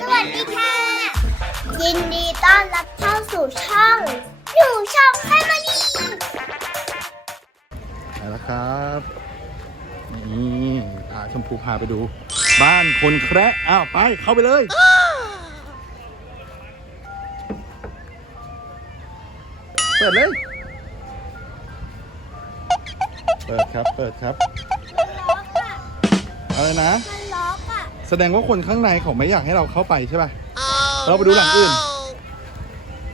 สวัสดีค่ะ ยินดีต้อนรับเข้าสู่ช่องอยู่ช่องแฟมิลี่เอาละครับนี่พาชมพูพาไปดู บ้านคนแคระอ้าวไปเข้าไปเลยเปิดเลย เปิดครับ เปิดครับมันล็อกอะอะไรนะ มันล็อกอะ แสดงว่าคนข้างในเขาไม่อยากให้เราเข้าไปใช่ป่ะ เราไปดูหลังอื่น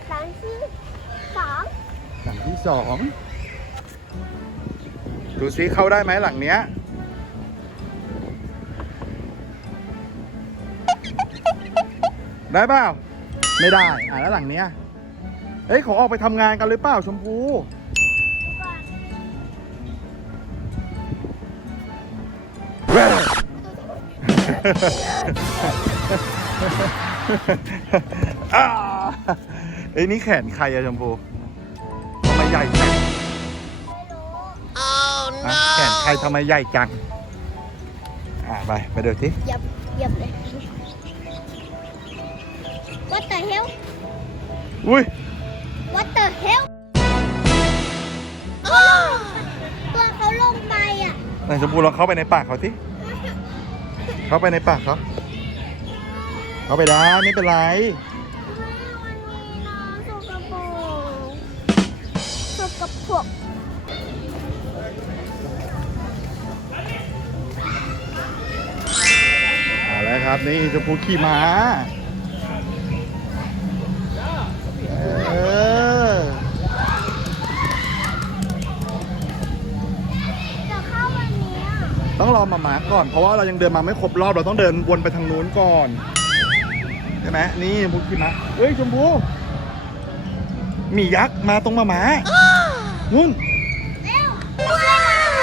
หลังที่สองหลังที่สองดูซิเข้าได้ไหมหลังเนี้ย ได้เปล่า ไม่ได้ อ่าแล้วหลังเนี้ยเฮ้ยเขาออกไปทำงานกันหรือเปล่าชมพู อ้าไอ้ยนี่แขนใครอะชมพูทำไมใหญ่จังไม่รู้อะแขนใครทำไมใหญ่จัง อ่าไป ไปเดี๋ยวที่เหยับเหยับเลย What the hell อุ้ย What the hell ตัวเขาลงไปอะ ไหนชมพูลองเข้าไปในปากเขาสิ เข้าไปในปากเขาเข้าไปได้ไม่เป็นไรสกปรกเอาแล้วครับนี่ชมพูขี่ม้า ต้องรอมาหมาก่อน เพราะว่าเรายังเดินมาไม่ครบรอบเราต้องเดินวนไปทางนู้นก่อนใช่ไหมนี่พูขี่ม้าเฮ้ยชมพูหมียักษ์มาตรงมาหมานุ่นเร็ว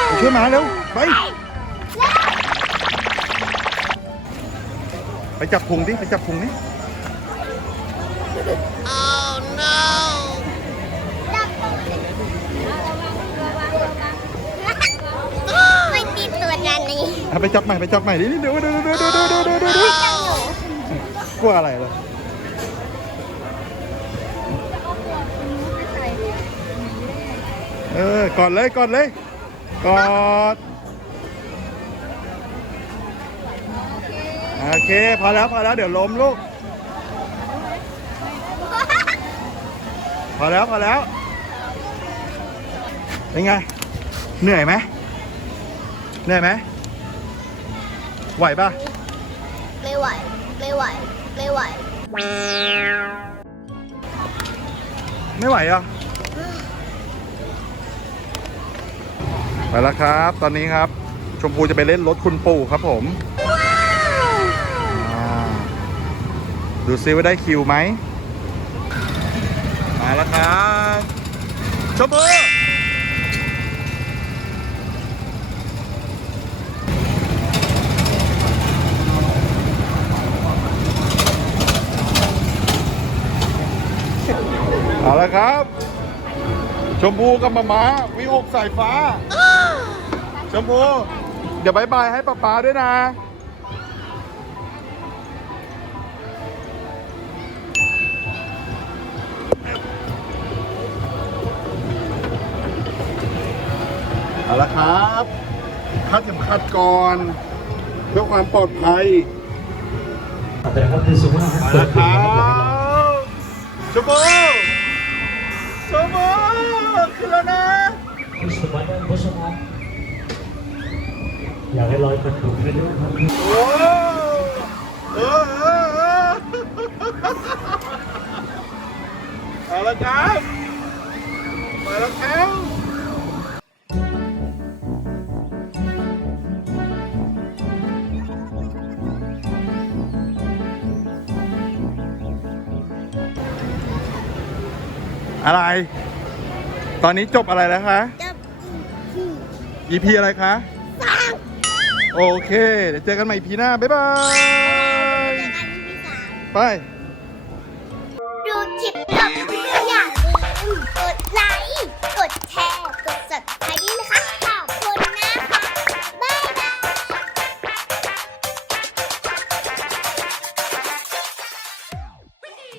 ไปช่วยหมาเร็วไปไปจับพุงดิไปจับพุงนี่ ดับตัวระวังระวังระวังไม่ติดตัว อไปจับใหม่ไปจับใหม่ดิเดี๋ยวเดี๋ยวเดี๋ยวเดี๋ยวเดี๋ยวเดี๋ยวเดี๋ยวเดี๋ยวไม่จังหนูกลัวอะไรล่ะเออกอดเลยกอดเลยกอดโอเคพอแล้วพอแล้วเดี๋ยวล้มลูกพอแล้วพอแล้วเป็นไงเหนื่อยไหมเหนื่อยไหม ไหวปะไม่ไหว ไม่ไหว ไม่ไหว ไม่ไหวเหรอะไปแล้วครับ ตอนนี้ครับ ชมพูจะไปเล่นรถคุณปู่ครับผมอ่าดูซิว่าได้คิวไหมมาแล้วครับ ชมพู เอาละครับ ชมพูกับมาม้าวิหกสายฟ้า ชมพู เดี๋ยวบายบายให้ป๊าป๊าด้วยนะ เอาละครับคาดเข็มขัดก่อน เพื่อความปลอดภัยแต่ครับคือสุภาพมาแล้วครับชมพู ชมพูขึ้นแล้วนะผู้สมัครผู้สมัครอยากให้ลอยกระทงกันด้วยครับโอ้เออเออเออเอาละครับ อะไร ตอนนี้จบอะไรแล้วคะ จบ EP EP อะไรคะ สามโอเค เดี๋ยวเจอกันใหม่ EP หน้า บ๊ายบายกัน EP สามไป ดูคลิปเราอย่ากลืมกดไลค์ กดแชร์ กด subscribe